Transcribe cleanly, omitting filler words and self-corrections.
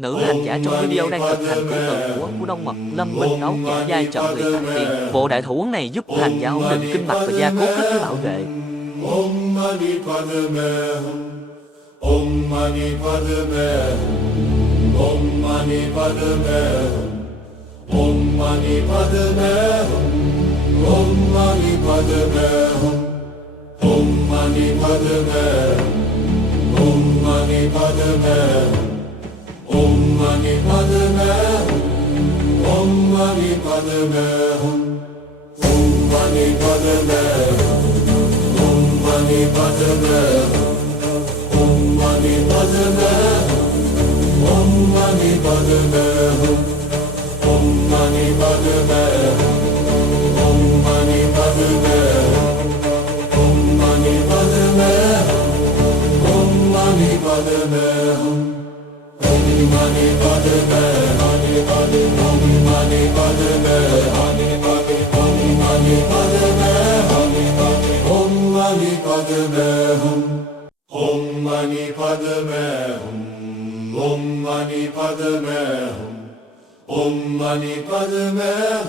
Nữ hành giả trong video đang thực hành cử tự thủ ấn của Đông Mật Lâm Minh Ấu giả giai trợ người tại tiền. Bộ đại thủ ấn này giúp hành giả ổn định kinh mạch và gia cố kết bảo vệ. Om Mani Padme Hum. Om Mani Padme Hum. Om Mani Padme Hum. Om Mani Padme Hum. Om Mani Padme Hum. Om Mani Padme Hum. Om Mani Padme Hum. Om Mani Padme Hum. Om Mani Padme Hum. Om Mani Padme Hum. Om Mani Padme Hum. Om Mani Padme Hum. Om Mani Padme Hum. Om Mani Padme Hum. Om Mani Padme Hum. Om Mani Padme Hum. Om Mani Padme Hum. Om Mani Padme Hani Hani Om Mani Padme Hani Hani Om Mani Padme Hani Hani Om Mani Padme Hum. Om Mani Padme Hum. Om Mani Padme Hum. Om Mani Padme Hum.